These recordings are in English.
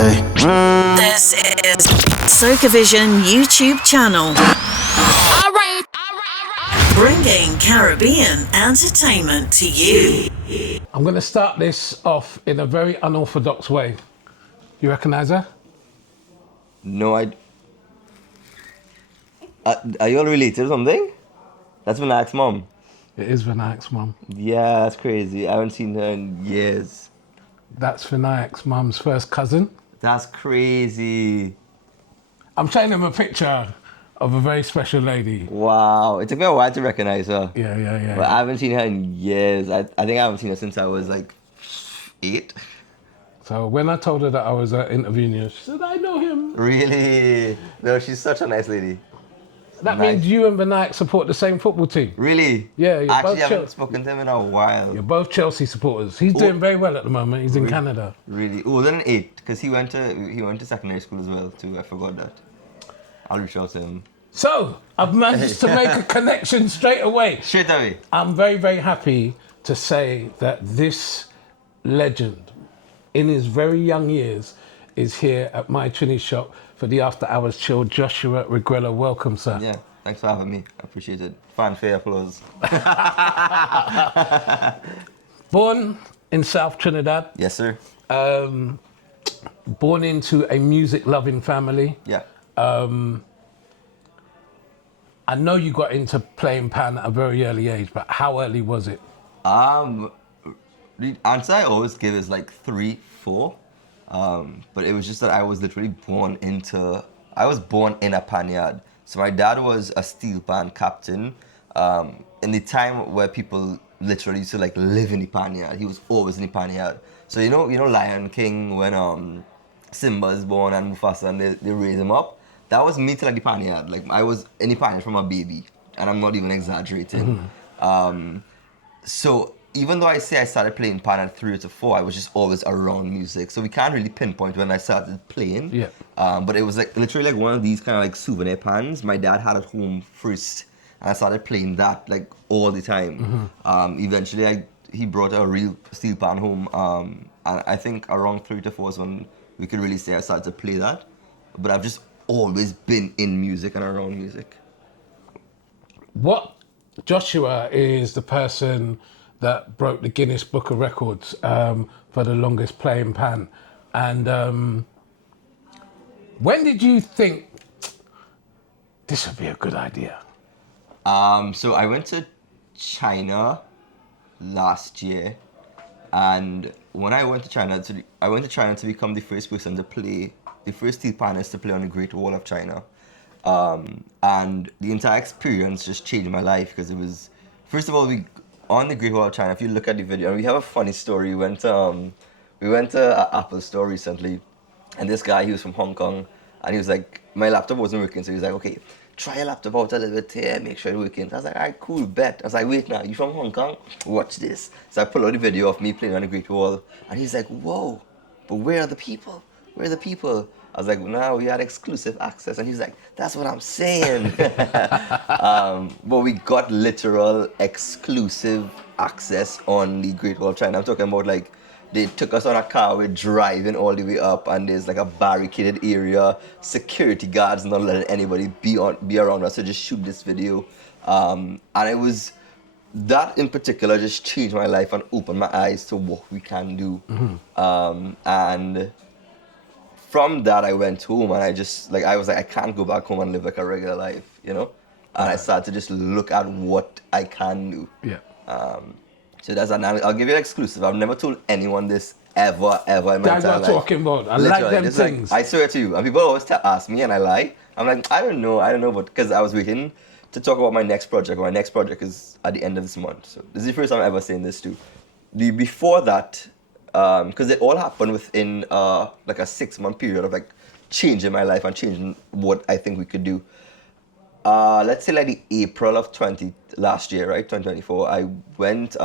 Okay. This is Socavision YouTube channel. Bringing Caribbean entertainment to you. I'm going to start this off in a very unorthodox way. You recognize her? No, are you all related or something? That's Vinayak's mom. It is Vinayak's mum. Yeah, that's crazy. I haven't seen her in years. That's Vinayak's mum's first cousin. That's crazy. I'm showing him a picture of a very special lady. Wow. It took me a while to recognize her. Yeah. But I haven't seen her in years. I think I haven't seen her since I was like 8. So when I told her that I was interviewing you, she said, I know him. Really? No, she's such a nice lady. That Nice. means you and Vinayak support the same football team. Really? Yeah, you're Actually, both I haven't Chelsea. spoken to him in a while. You're both Chelsea supporters. He's doing very well at the moment. He's in Canada. Really? Older than 8, because he went to secondary school as well too. I forgot that. I'll reach out to him. So I've managed to make a connection straight away. Straight away. I'm very, very happy to say that this legend, in his very young years, is here at My Trini Shop for the After Hours Chill. Joshua Regrello, welcome, sir. Yeah, thanks for having me. I appreciate it. Fanfare applause. Born in South Trinidad, Yes, sir. born into a music-loving family. Yeah. I know you got into playing pan at a very early age, but how early was it? The answer I always give is like 3, 4. But it was just that I was literally born in a pan yard. So my dad was a steel pan captain. In the time where people literally used to like live in the pan yard, he was always in the pan yard. So you know Lion King, when Simba is born and Mufasa and they raise him up. That was me till like the pan yard. Like I was in the pan yard from a baby, and I'm not even exaggerating. So even though I say I started playing pan at 3 to 4, I was just always around music. So we can't really pinpoint when I started playing. Yeah. But it was like literally like one of these kind of like souvenir pans my dad had at home first, and I started playing that like all the time. Eventually, he brought a real steel pan home, and I think around 3 to 4 is when we could really say I started to play that. But I've just always been in music and around music. Joshua is the person that broke the Guinness Book of Records for the longest playing pan. And when did you think this would be a good idea? So I went to China last year, and when I went to China to become the first person to play, the first steel panist to play on the Great Wall of China. And the entire experience just changed my life, because it was, first of all, on the Great Wall of China, if you look at the video, and we have a funny story. We went to an Apple store recently, and this guy, he was from Hong Kong, and he was like, my laptop wasn't working, so he was like, okay, try your laptop out a little bit here, make sure it's working. I was like, all right, cool, bet. I was like, wait now, you from Hong Kong? Watch this. So I pulled out the video of me playing on the Great Wall, and he's like, whoa, but where are the people? Where are the people? I was like, no, we had exclusive access. And he's like, that's what I'm saying. But we got literal exclusive access on the Great Wall of China. I'm talking about like, they took us on a car, we're driving all the way up, and there's like a barricaded area, security guards not letting anybody be around us, so just shoot this video. And it was, that in particular just changed my life and opened my eyes to what we can do. And from that, I went home, and I was like, I can't go back home and live like a regular life, you know? And I started to just look at what I can do. Yeah. So I'll give you an exclusive. I've never told anyone this ever in my entire life. That's what I'm talking about. I Literally, like them it's like, things. I swear to you. And people always ask me, and I lie. I'm like, I don't know, but because I was waiting to talk about my next project. My next project is at the end of this month. So this is the first time I'm ever saying this too. Before that, because it all happened within like a 6-month period of like changing my life and changing what I think we could do. Let's say like the April of last year, right, 2024. I went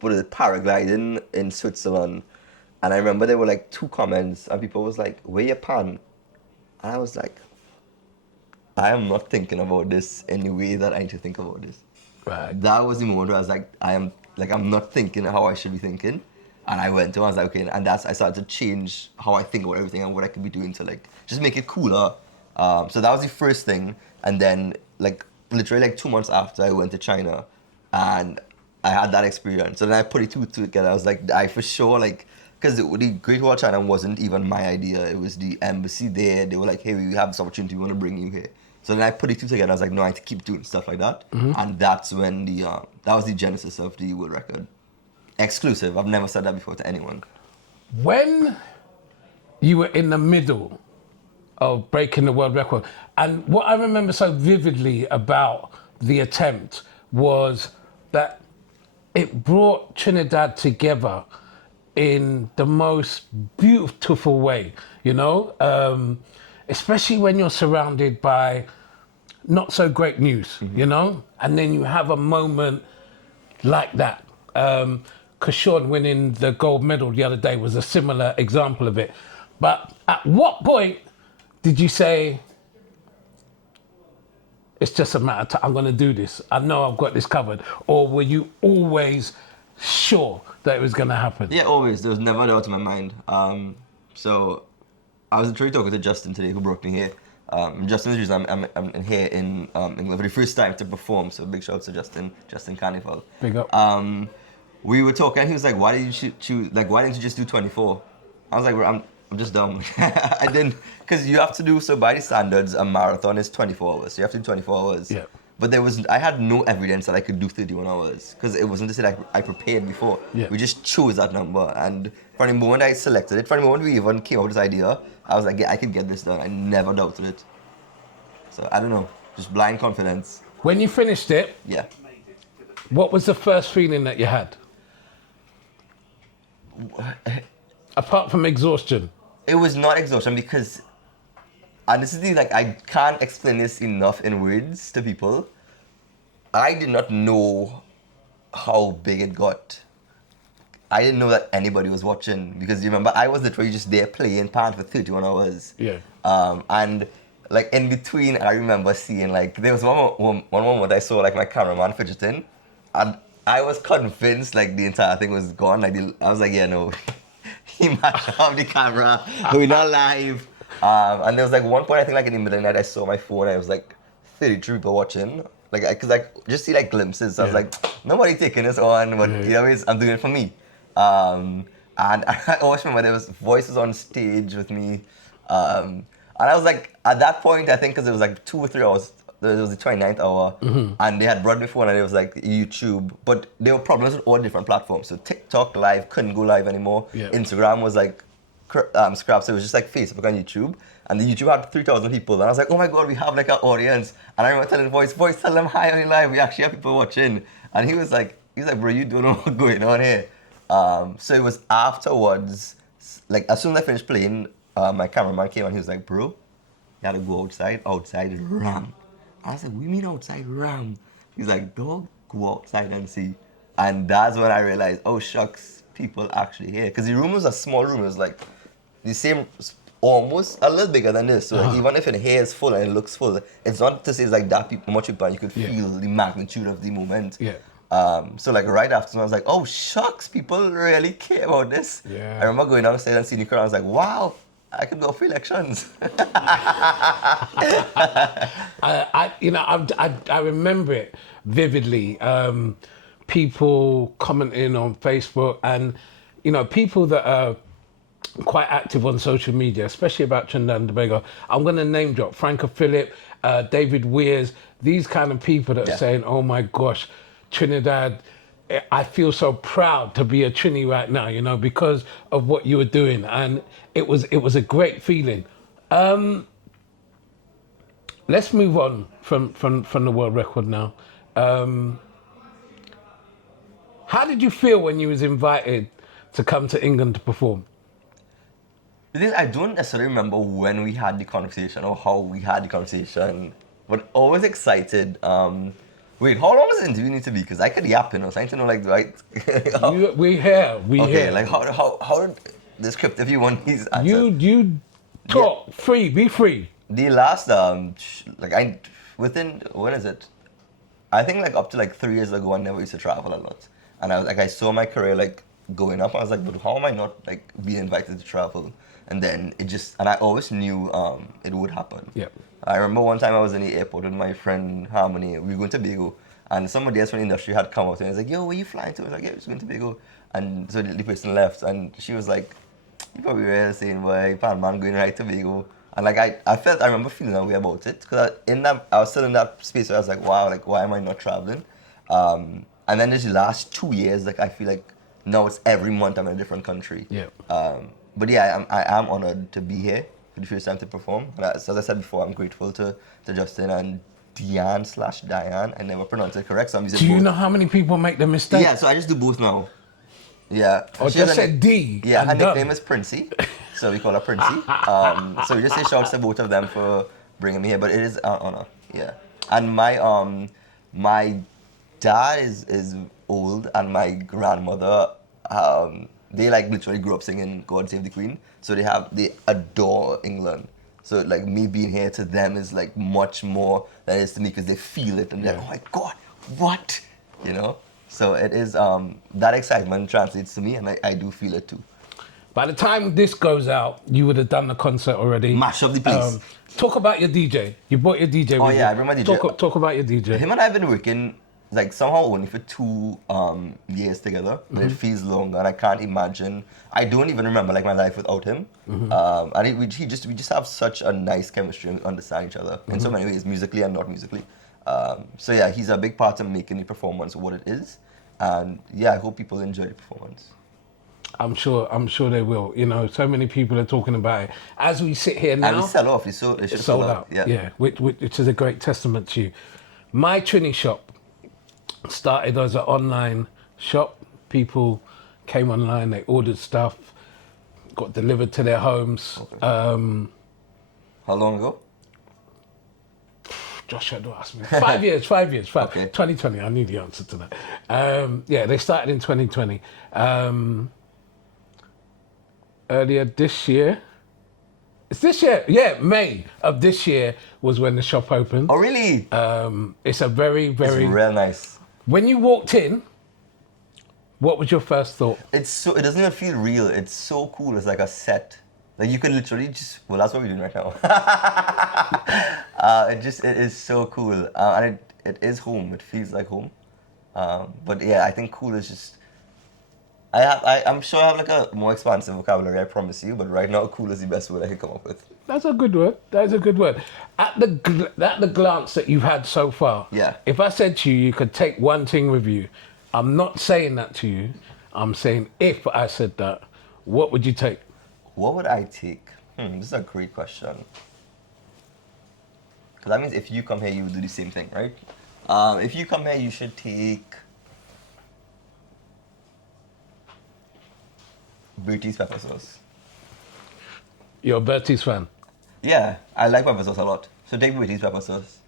paragliding in Switzerland, and I remember there were like 2 comments, and people was like, "Where your pan?" And I was like, I am not thinking about this in the way that I need to think about this. Right. That was the moment where I was like, I'm not thinking how I should be thinking. And I went to, I was like, okay, and I started to change how I think about everything and what I could be doing to like just make it cooler. So that was the first thing, and then like literally like 2 months after I went to China, and I had that experience. So then I put it two together. I was like, I for sure like, because the Great Wall of China wasn't even my idea. It was the embassy there. They were like, hey, we have this opportunity. We want to bring you here. So then I put it two together. I was like, no, I need to keep doing stuff like that. And that's when that was the genesis of the world record. Exclusive. I've never said that before to anyone. When you were in the middle of breaking the world record, and what I remember so vividly about the attempt was that it brought Trinidad together in the most beautiful way, you know? Especially when you're surrounded by not so great news, you know? And then you have a moment like that. Kashawn winning the gold medal the other day was a similar example of it. But at what point did you say, it's just a matter of time, I'm going to do this, I know I've got this covered? Or were you always sure that it was going to happen? Yeah, always. There was never a doubt in my mind. So I was literally talking to Justin today, who brought me here. Justin is the reason I'm here in England for the first time to perform. So big shout out to Justin Carnival. Big up. We were talking, and he was like, "Why did you choose? Like, why didn't you just do 24?" I was like, "Bro, I'm just dumb. I didn't, because you have to do, so by the standards, a marathon is 24 hours. So you have to do 24 hours. Yeah. But I had no evidence that I could do 31 hours, because it wasn't to say like I prepared before. Yeah. We just chose that number, and from the moment I selected it, from the moment we even came up with this idea, I was like, yeah, I could get this done. I never doubted it. So I don't know, just blind confidence. When you finished it, Yeah. what was the first feeling that you had? Apart from exhaustion. It was not exhaustion, because, and this is the, like, I can't explain this enough in words to people. I did not know how big it got. I didn't know that anybody was watching, because you remember, I was literally just there playing pan for 31 hours. Yeah. And like in between, I remember seeing like, there was one moment I saw like my cameraman fidgeting, and I was convinced like the entire thing was gone. Like I was like, yeah, no, he might off the camera, we're not live. And there was like one point, I think like in the middle of the night, I saw my phone, and I was like 33 people watching. Like, cause I just see like glimpses. So I was like, nobody taking this on, but you know, I'm doing it for me. And I always remember there was voices on stage with me. And I was like, at that point, I think because it was like 2 or 3 hours, there was the 29th hour, and they had brought me phone, and it was like YouTube, but there were problems with all different platforms. So TikTok live couldn't go live anymore. Yeah. Instagram was like scrapped, so it was just like Facebook and YouTube. And the YouTube had 3,000 people, and I was like, oh my God, we have like an audience. And I remember telling Voice, tell them hi on live, we actually have people watching. And he was like, bro, you don't know what's going on here. So it was afterwards, like as soon as I finished playing, my cameraman came and he was like, bro, you gotta go outside is ram. I was like, what do you mean outside ram? He's like, dog, go outside and see. And that's when I realized, oh shucks, people actually here. Because the room was a small room, it was like the same, almost a little bigger than this. So like, even if in here is full and it looks full, it's not to say it's like that much people, you could feel the magnitude of the moment. Yeah. So like right after, I was like, oh shucks, people really care about this. Yeah. I remember going downstairs and seeing the crowd, I was like, wow, I could go for elections. I remember it vividly. People commenting on Facebook, and people that are quite active on social media, especially about Trinidad and Tobago. I'm going to name drop Franca Phillip, David Weirs, these kind of people that are saying, oh my gosh, Trinidad, I feel so proud to be a Trini right now, because of what you were doing. And it was a great feeling. Let's move on from the world record now. How did you feel when you was invited to come to England to perform? I don't necessarily remember when we had the conversation or how we had the conversation, but always excited. Wait, how long does the interview need to be? Because I could yap, trying to know, like, right? We here. Okay, like, how the script, if you want these answers. You talk, free, be free. The last, when is it? I think, like, up to, like, 3 years ago, I never used to travel a lot. And I saw my career, like, going up. I was like, but how am I not like being invited to travel? And then and I always knew it would happen. Yeah. I remember one time I was in the airport with my friend Harmony. We were going to Tobago, and somebody else from the industry had come up and was like, "Yo, where you flying to?" I was like, "Yeah, we're just going to Tobago." And so the person left, and she was like, "You probably were saying, boy, pan man going right to Tobago." And like I remember feeling that way about it because I was still in that space where I was like, wow, like why am I not traveling? And then the last 2 years, like I feel like now it's every month I'm in a different country. Yeah. But yeah, I am honored to be here for the first time to perform. And as I said before, I'm grateful to Justin and Diane. I never pronounced it correct, so I'm using Do you both. know how many people make the mistake? Yeah, so I just do both now. Yeah. Or She has just a said D. Yeah, her and done. nickname is Princey, so we call her Princey. So we just say shouts to both of them for bringing me here, but it is an honor. Yeah. And my dad is old, and my grandmother, they like literally grew up singing God Save the Queen, so they adore England. So like me being here to them is like much more than it is to me because they feel it and they're like, oh my God, what? You know? So it is, that excitement translates to me, and I do feel it too. By the time this goes out, you would have done the concert already. Mash up the place. Talk about your DJ. You bought your DJ. Oh with yeah, I you. remember my DJ. Talk about your DJ. Him and I have been working like somehow only for 2 years together, but it feels longer, and I can't imagine. I don't even remember like my life without him. And we just have such a nice chemistry and understand each other in so many ways, musically and not musically. So yeah, he's a big part of making the performance what it is, and yeah, I hope people enjoy the performance. I'm sure they will. You know, so many people are talking about it. As we sit here now, And we sell off. It's sold out. Yeah. Which is a great testament to you. My Trini Shop started as an online shop. People came online, they ordered stuff, got delivered to their homes. Okay. How long ago? Joshua, don't ask me. 5 years. 5 years. Okay. 2020, I knew the answer to that. Yeah, they started in 2020. Earlier this year, it's this year, yeah, May of this year was when the shop opened. Oh really? It's a very, very... It's real nice. When you walked in, what was your first thought? It doesn't even feel real. It's so cool. It's like a set. Like you can literally just, well, that's what we're doing right now. It is so cool. And it is home. It feels like home. But yeah, I think cool is just, I'm sure I have like a more expansive vocabulary, I promise you, but right now cool is the best word I can come up with. That's a good word. That is a good word. At the glance that you've had so far, Yeah. If I said to you could take one thing with you, I'm not saying that to you. I'm saying if I said that, what would you take? What would I take? This is a great question. Because that means if you come here, you would do the same thing, right? If you come here, you should take British pepper sauce. You're a Bertie's fan. Yeah, I like pepper sauce a lot. So take British pepper sauce.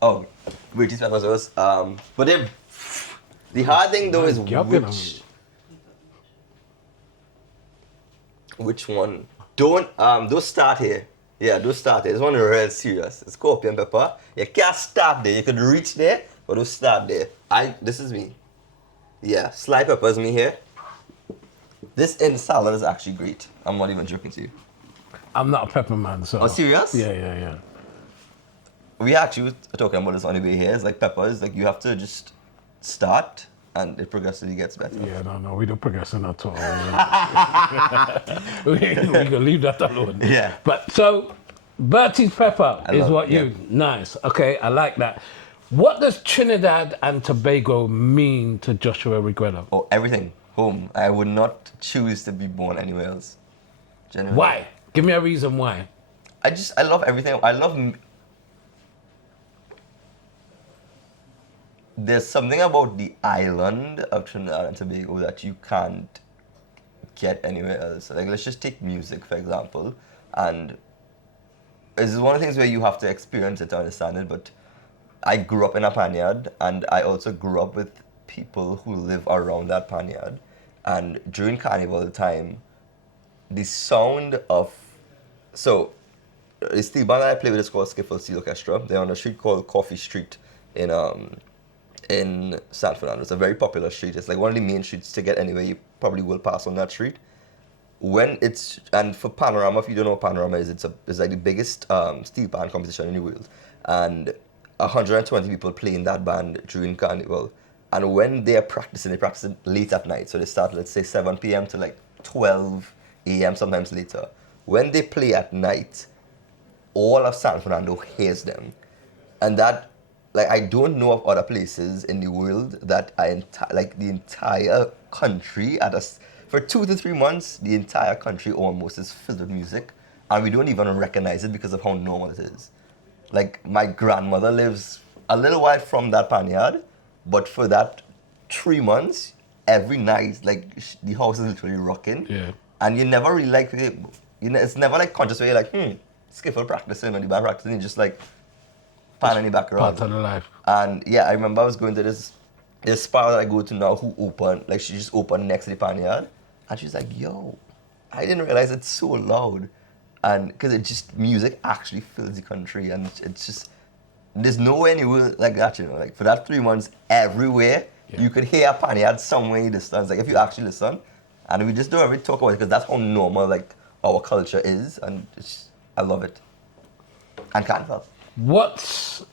Oh, British pepper sauce. But then the hard thing though is which one? Don't start here. Yeah, don't start here. This one is real serious. It's scorpion pepper. You can't start there. You could reach there, but don't start there. This is me. Yeah, sliced pepper is me here. This in salad is actually great. I'm not even joking to you. I'm not a pepper man, so. Oh, serious? Yeah. We actually were talking about this on the way here. It's like peppers, like you have to just start and it progressively gets better. Yeah, no, we don't progress in at all. we can leave that alone. Yeah. But so, Bertie's pepper is what yeah. nice. Okay, I like that. What does Trinidad and Tobago mean to Joshua Regrello? Oh, everything. Home. I would not choose to be born anywhere else. Generally. Why? Give me a reason why. I love everything. There's something about the island of Trinidad and Tobago that you can't get anywhere else. Like, let's just take music, for example. And it's one of the things where you have to experience it to understand it, but I grew up in a panyard, and I also grew up with people who live around that panyard. And during carnival time, the sound of... So, the steel band that I play with is called Skiffle Steel Orchestra. They're on a street called Coffee Street in in San Fernando. It's a very popular street. It's like one of the main streets to get anywhere. You probably will pass on that street. And for Panorama, if you don't know what Panorama is, it's like the biggest steel pan competition in the world. And 120 people play in that band during Carnival. And when they practice late at night. So they start, let's say, 7 p.m. to like 12 a.m., sometimes later. When they play at night, all of San Fernando hears them. And that, like, I don't know of other places in the world that the entire country, for 2 to 3 months, the entire country almost is filled with music. And we don't even recognize it because of how normal it is. Like, my grandmother lives a little while from that panyard, but for that 3 months, every night, like, the house is literally rocking. Yeah. And you never really like, it's never like conscious where you're like, skiffle practicing or the band practicing, you just like pan in the background. Part of the life. And yeah, I remember I was going to this spa that I go to now who opened, like she just opened next to the panyard. And she's like, yo, I didn't realize it's so loud. And because music actually fills the country, and it's just, there's nowhere anywhere like that, like for that 3 months, everywhere, you could hear a panyard somewhere in the distance, like if you actually listen. And we just don't ever talk about it because that's how normal like our culture is, and I love it. And Carnival. What's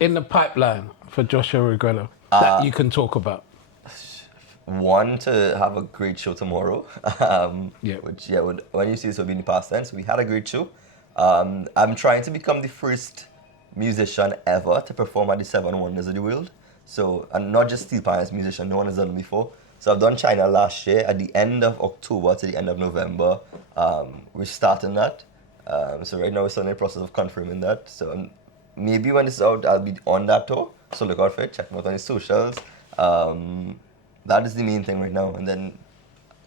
in the pipeline for Joshua Regrello that you can talk about? One, to have a great show tomorrow. Which, when you see this will be in the past tense. We had a great show. I'm trying to become the first musician ever to perform at the 7 Wonders of the World. So, and not just steel pan, as musician, no one has done it before. So I've done China last year. At the end of October to the end of November, we're starting that. So right now we're still in the process of confirming that. So maybe when it's out, I'll be on that tour. So look out for it. Check me out on the socials. That is the main thing right now, and then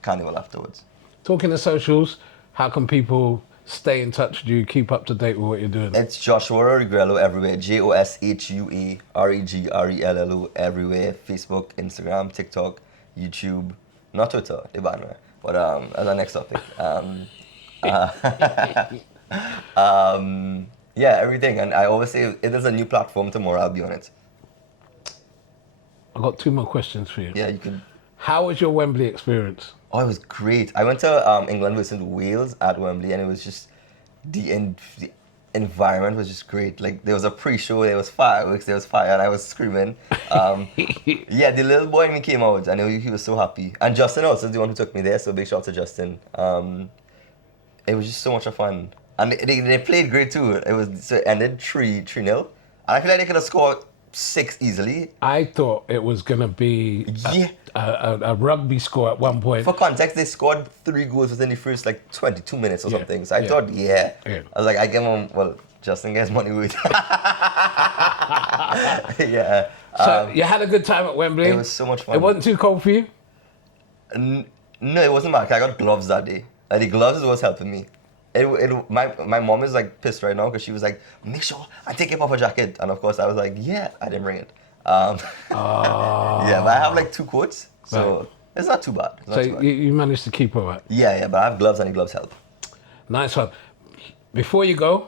Carnival afterwards. Talking to socials, how can people stay in touch with you, keep up to date with what you're doing? It's Joshua Regrello everywhere. JOSHUA REGRELLO everywhere. Facebook, Instagram, TikTok, YouTube, not Twitter, the banned me. But as our next topic. Everything. And I always say if there's a new platform tomorrow, I'll be on it. I've got 2 more questions for you. Yeah, you can. How was your Wembley experience? Oh, it was great. I went to England versus Wales at Wembley, and it was just, the environment was just great. Like, there was a pre-show, there was fireworks, there was fire, and I was screaming. The little boy in me came out, and he was so happy. And Justin also is the one who took me there, so big shout out to Justin. It was just so much fun. And they played great too. It ended 3-0. And I feel like they could have scored 6 easily. I thought it was going to be a rugby score at one point. For context, they scored 3 goals within the first 22 minutes or something. So I thought, I was like, I give him, Justin gets money with. So you had a good time at Wembley? It was so much fun. It wasn't too cold for you? No, it wasn't bad. I got gloves that day. The gloves is what's helping me. My mom is pissed right now because she was like, make sure I take a puffer jacket. And of course I was like, yeah, I didn't bring it. But I have 2 coats, so it's not too bad. You managed to keep all right? Yeah, but I have gloves and the gloves help. Nice one. Before you go,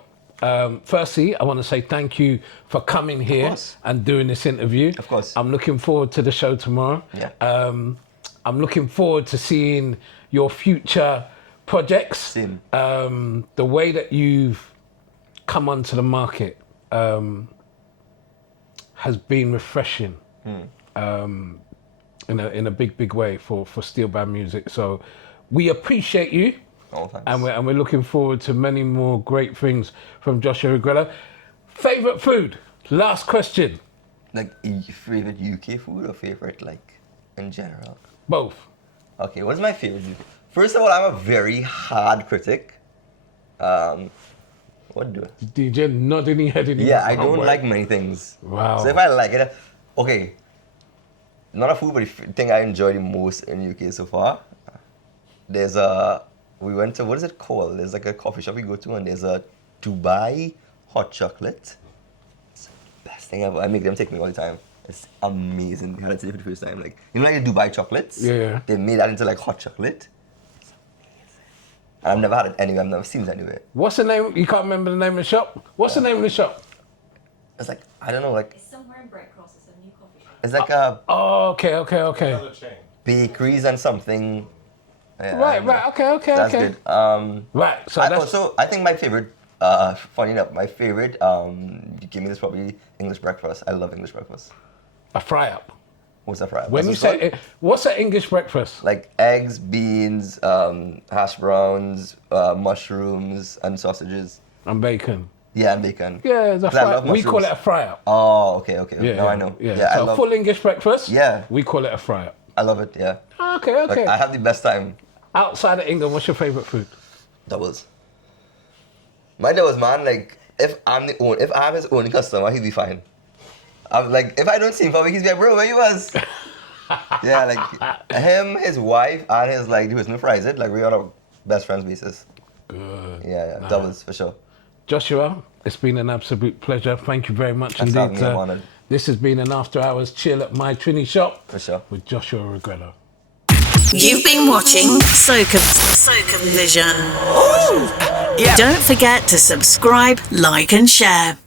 firstly, I want to say thank you for coming here and doing this interview. Of course. I'm looking forward to the show tomorrow. Yeah. I'm looking forward to seeing your future projects. Same. The way that you've come onto the market has been refreshing in a big way for steel band music. So we appreciate you. Oh, thanks. And we're looking forward to many more great things from Joshua Regrello. Favorite food? Last question. Favorite UK food or favorite in general? Both. Okay, what is my favorite UK? First of all, I'm a very hard critic. What do I? DJ nodding his head in Yeah, I don't like many things. Wow. So if I like it, okay, not a food, but the thing I enjoy the most in UK so far, we went to, what is it called? There's a coffee shop we go to, and there's a Dubai hot chocolate. It's the best thing ever. I make them take me all the time. It's amazing. I had it today for the first time. The Dubai chocolates? Yeah. They made that into hot chocolate. It's amazing. And I've never had it anywhere. I've never seen it anywhere. What's the name? You can't remember the name of the shop? What's the name of the shop? It's I don't know, It's somewhere in Brett Cross. It's a new coffee shop. It's like a Oh, okay. Another chain. bakeries and something. Yeah, Right. Okay. That's good. Right. So I that's also, I think my favorite, funny enough, my favorite, you give me this probably English breakfast. I love English breakfast. a fry up. What's that fry? When you say what's an English breakfast? Like eggs, beans, hash browns, mushrooms, and sausages. And bacon. Yeah, and bacon. Yeah, it's a 'Cause I fry. love We call it mushrooms. a fry up. Oh, okay. Yeah, Now I know. Yeah. I So love, full English breakfast. Yeah. We call it a fry up. I love it. Yeah. Okay. Like, I have the best time. Outside of England, what's your favorite food? Doubles. My doubles, man. Like if I'm his only customer, he'd be fine. I'm like, if I don't see him for a week, he's like, bro, where you was? Yeah, like him, his wife, and his like, who's no fries it. Like we are a best friends basis. Good. Yeah, doubles for sure. Joshua, it's been an absolute pleasure. Thank you very much Thanks for indeed. having me, I'm honoured. This has been an after hours chill at My Trini Shop For sure. with Joshua Regrello. You've been watching Socavision. Yeah. Don't forget to subscribe, like and share.